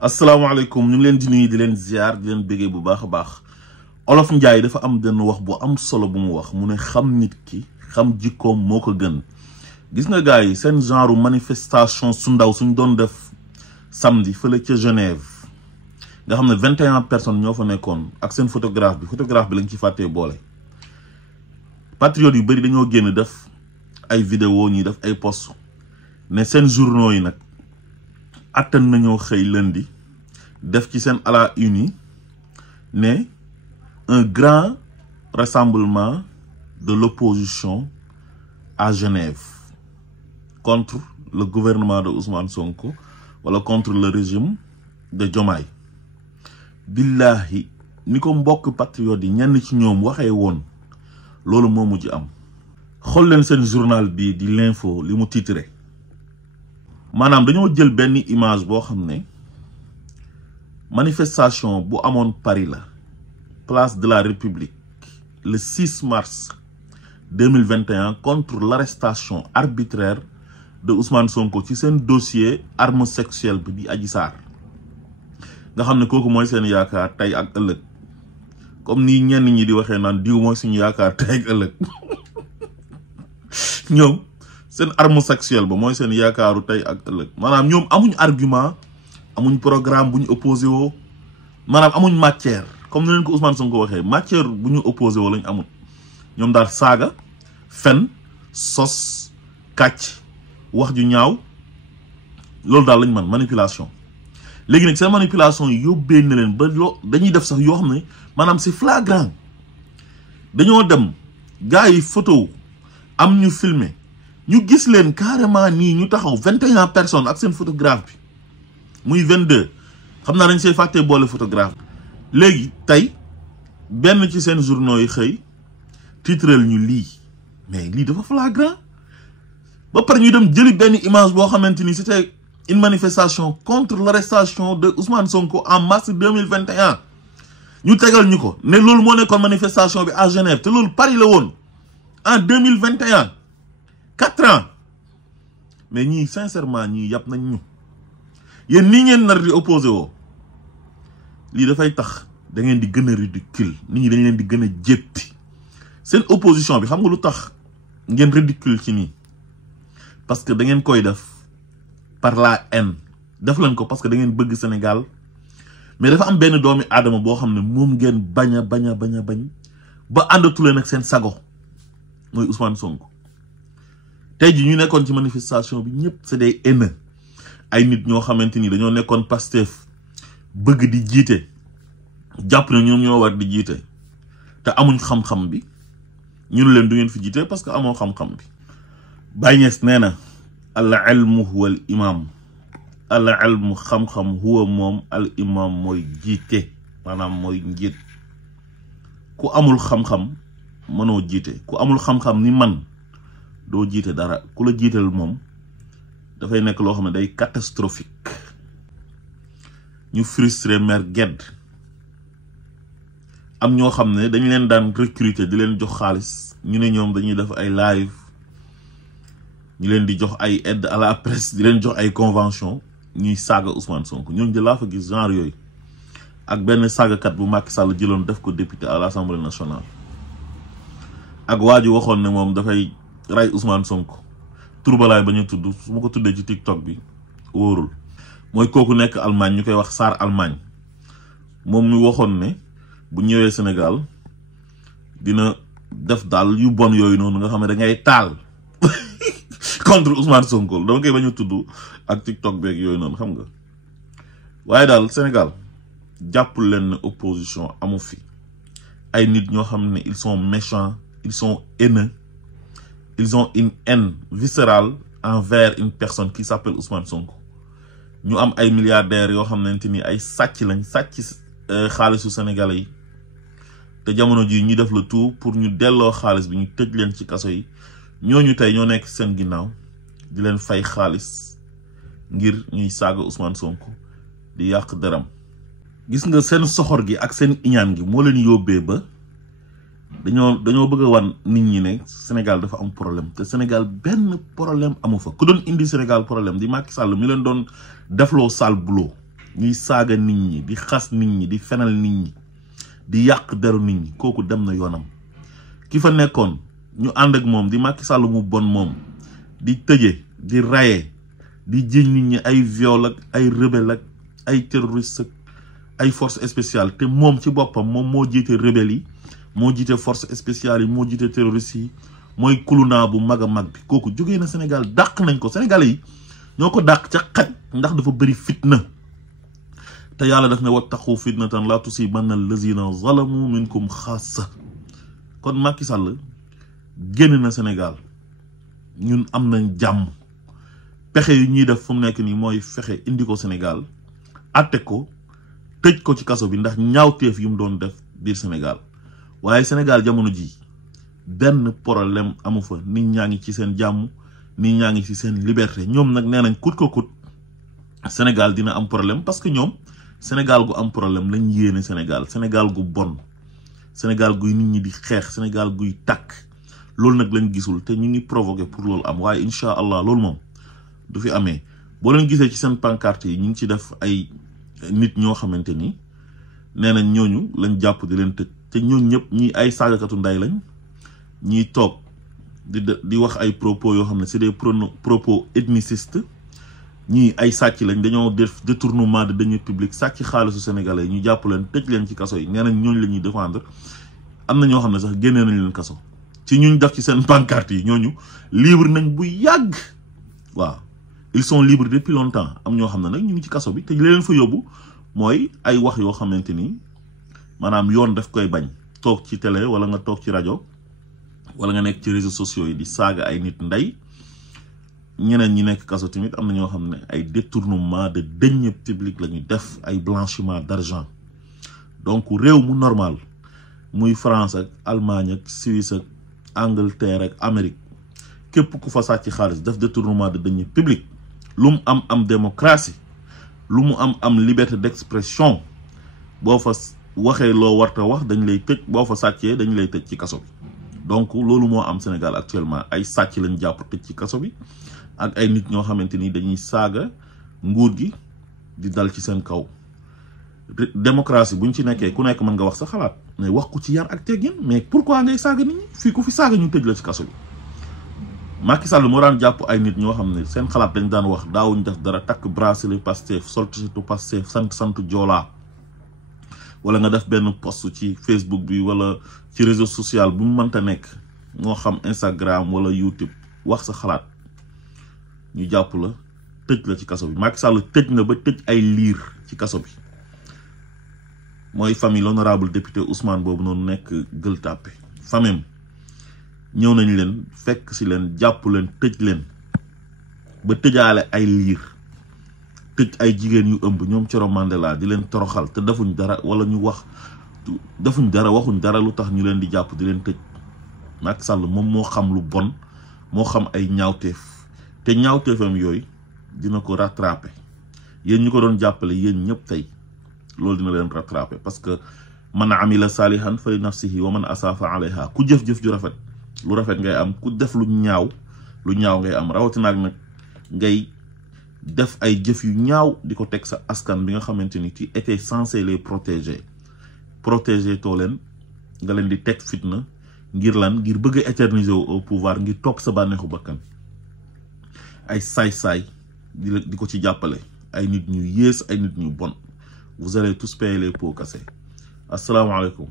asalaamaaleykum ñu ngi leen di nuyu di leen ziar di leen bëggee bu baax a baax Olof Njaay dafa am benn wax bu am solo bu mu wax mu ne xam nit ki xam jikkoom moo ko gën. Gis nga gars yi seen genre manifestation su ndaw suñ doon def samedi fële ca Genève nga xam ne 21 personnes ñoo fa nekkoon ak seen photographe bi lañ ci fàttee boole. Patriotes yu bëri dañoo génn def ay vidéo ñuy def ay post ne seen journaux yi nag attan nañoo xëy lundi def ci seen à la une ne un grand rassemblement de l'opposition à Genève contre le gouvernement de Ousmane Sonko wala contre le régime de Diomaye. Billahi ni ko mbokk patriote yi ñenn ci ñoom waxee woon loolu moo mujj am. xool leen seen journal bi di l'info li mu titré maanaam dañoo jël benn image boo xam ne manifestation bu amoon Paris la place de la République le 6 mars 2021 contre l'arrestation arbitraire de Ousmane Sonko ci seen dossier arme sexuelle bi di Adji Sarr nga xam ne kooku mooy seen yaakaar tey ak ëllëg comme ni ñenn ñi di waxee naan diw mooy suñu yaakaar tey ak ëllëg ñoom seen arme sexuelle ba mooy seen yaakaaru tey ak ëllëg maanaam ñoom amuñ argument amuñ programme bu ñu opposé woo maanaam amuñ matière comme ni leen ko Ousmane Sonko waxee matière bu ñu opposé woo lañ amul ñoom daal saaga fen sos kàcc wax ju ñaaw loolu daal lañ man manipulation. léegi nag seen manipulation yi yóbbee na leen ba dañuy def sax yoo xam ne maanaam c'est flagrant dañoo dem gars yi photo am ñu filmer ñu gis leen carrément nii ñu taxaw 21 personnes ak seen photographe bi muy 22 xam naa dañ see fàttee boole photographe. léegi tey benn ci seen journaux yi xëy titrel ñu lii mais lii dafa flagrant ba pare ñu dem jëli benn image boo xamante ni c'était une manifestation contre l'arrestation de Ousmane Sonko en mars 2021 ñu tegal ñu ko ne loolu moo nekkoon manifestation bi à Genève te loolu Paris la woon en 2021 4 ans mais ñii sincèrement ñii yàpp nañ ñu yéen nii ngeen nar di opposé woo lii dafay tax da ngeen di gën a ridicule nit ñi dañ leen di gën a jéppi seen opposition bi xam nga lu tax ngeen ridicule ci nii parce que da ngeen koy def par la haine def leen ko parce que da ngeen bëgg Sénégal mais dafa am benn doomi aadama boo xam ne moom ngeen bañ ba àndatu leen ak seen sago mooy Ousmane Sonko. tey ji ñu nekkoon ci manifestation bi ñëpp c'est des haineux ay nit ñoo xamante ni dañoo nekkoon Pastef bëgg di jiite jàpp ne ñoom ñoo war di jiite te amuñ xam-xam bi ñu ne leen du ngeen fi jiite parce que amoo xam-xam bi. Baye Niass nee na al ilmu huwa al imam al ilmu xam-xam huwa moom al imam mooy jiite maanaam mooy njiit ku amul xam-xam mënoo jiite ku amul xam-xam ni man doo jiite dara ku la jiital moom dafay nekk loo xam ne day catastrophique. ñu frustré mer gedd am ñoo xam ne dañ leen daan recruter di leen jox xaalis ñu ne ñoom dañuy def ay live ñu leen di jox ay aide à la presse di leen jox ay convention ñuy saaga Ousmane Sonko ñooñu de laa fa gis genre yooyu ak benn saagakat bu Macky Sall jëloon def ko député à l'Assemblée nationale ak waa ji waxoon ne moom dafay rey Ousmane Sonko turbalaay ba ñu tudd su ma ko tuddee ci TikTok bi wóorul mooy kooku nekk Allemagne ñu koy wax Sarr Allemagne moom mi waxoon ne bu ñëwee Sénégal dina def daal yu bon yooyu noonu nga xam ne da ngay taal contre Ousmane Sonko dama koy bañ a tudd ak TikTok beeg yooyu noonu xam nga waaye daal Sénégal jàppul leen ne opposition amu fi ay nit ñoo xam ne ils sont méchants ils sont haineux ils ont une haine viscérale envers une personne qui s'appelle Ousmane Sonko. ñu am ay milliardaires yoo xamante ni ay sàcc lañ sàcc xaalisu Sénégalais yi te jamono ji ñu def le tout pour ñu delloo xaalis bi ñu tëj leen ci kaso yi ñooñu tey ñoo nekk seen ginnaaw di leen fay xaalis ngir ñuy saaga Ousmane Sonko di yàq deram. gis nga seen soxor gi ak seen iñaan gi moo leen yóbbee ba dañoo bëgg a wan nit ñi ne Sénégal dafa am problème te Sénégal benn problème amu fa ku doon indi Sénégal problème di Macky Sall mi leen doon defloo sale boulot ñuy saaga nit ñi di xas nit ñi di fenal nit ñi di yàq deru nit ñi kooku dem na yoonam ki fa nekkoon ñu ànd ak moom di Macky Sall mu bon moom di tëje di raye di jiñ nit ñi ay viol ak ay rebelle ak ay terroriste ak ay force spéciale te moom ci boppam moom moo jiite rebelle yi moo jiite force spéciale yi moo jiite terroriste yi mooy kulunaa bu mag a mag bi kooku jógee na Sénégal dàq nañ ko Sénégalais yi ñoo ko dàq ca xaj ndax dafa bëri fitna te yàlla daf ne wattaqu fitnatan la tusibanna allazina zalamu minkum xaassa kon Macky Sall génn na Sénégal ñun am nañ jàmm pexe yu ñuy def fu mu nekk nii mooy fexe indi ko Sénégal atte ko tëj ko ci kaso bi ndax ñaawteef yu mu doon def biir Sénégal waaye Sénégal jamono ji benn problème amu fa nit ñaa ngi ci seen jàmm nit ñaa ngi ci seen liberté ñoom nag nee nañ kut ko kut Sénégal dina am problème parce que ñoom Sénégal gu am problème lañ yéene Sénégal gu bon Sénégal guy nit ñi di xeex Sénégal guy tàkk loolu nag lañ gisul te ñu ngi provoqué pour loolu am waaye incha allah loolu moom du fi amee boo leen gisee ci seen pancarte yi ñu ngi ci def ay nit ñoo xamante ni nee nañ ñooñu lañ jàpp di leen tëj te ñooñu ñëpp ñii ay saagakatu nday lañ ñiy toog di wax ay propos yoo xam ne c'est des propos ethnicistes ñii ay sàcc lañ dañoo def détournement de deniers publics sàcc xaalisu sénégalais yi ñu jàpp leen tëj leen ci kaso yi nee nañ ñooñu la ñuy défendre am na ñoo xam ne sax génnee nañ leen kaso ci ñuñ def ci seen pancarte yi ñooñu libre nañ bu yàgg waaw ils sont libres depuis longtemps am ñoo xam ne nag ñu ngi ci kaso bi te li leen fa yóbbu mooy ay wax yoo xamante ni maanaam yoon daf koy bañ toog ci télé wala nga toog ci rajo wala nga nekk ci réseaux sociaux yi di saaga ay nit ndey ñeneen ñi nekk kaso tamit am na ñoo xam ne ay détournement de deniers publics la ñu def ay blanchiment d'argent donc réew mu normal muy France ak Allemagne ak Suisse ak Angleterre ak Amérique képp ku fa sàcc xaalis def détournement de deniers publics lu mu am démocratie lu mu am liberté d'expression boo fa waxee loo warta wax dañ lay tëj boo fa sàccee dañ lay tëj ci kaso bi donc loolu moo am Sénégal actuellement ay sàcc lañ jàpp tëj ci kaso bi ak ay nit ñoo xamante ni dañuy saaga nguur gi di dal ci seen kaw démocratie buñ ci nekkee ku nekk mën nga wax sa xalaat mais wax ko ci yar ak teggin mais pourquoi ngay saaga nit ñi fii ku fi saaga ñu tëj la ci kaso bi Macky Sall moo daan jàpp ay nit ñoo xam ne seen xalaat dañ daan wax daawuñ def dara takk bracelet Pastef sol t-shirt Pastef sant Joola wala nga def benn post ci Facebook bi wala ci réseau social bu mu mënta nekk moo xam Instagram wala YouTube wax sa xalaat ñu jàpp la tëj la ci kaso bi Macky Sall tëj na ba tëj ay liir ci kaso bi mooy famille l'honorable député Ousmane boobu noonu nekk Gueule Tapée famille ñëw nañ leen fekk si leen jàpp leen tëj leen ba tëjaale ay liir tëj ay jigéen yu ëmb ñoom Coro Mandela di leen toroxal te defuñ dara wala ñu wax defuñ dara waxuñ dara lu tax ñu leen di jàpp di leen tëj Macky Sall moom moo xam lu bon moo xam ay ñaawteef te ñaawteefam yooyu dina ko rattraper yéen ñu ko doon jàppale yéen ñëpp tey loolu dina leen rattraper parce que man amila salihan fa li nafsihi wa man asafa alayha ku jëf-jëf ju rafet lu rafet ngay am ku def lu ñaaw ngay am rawatina nag ngay def ay jëf yu ñaaw di ko teg sa askan bi nga xamante ni tu étais censé les protéger too leen nga leen di teg fitna ngir lan ngir bëgg a éterniser au pouvoir ngir topp sa bànneexu bakkan ay saay-saay di ko ci jàppale ay nit ñu yées ay nit ñu bon vous allez tous payer les pots cassés asalaamaaleykum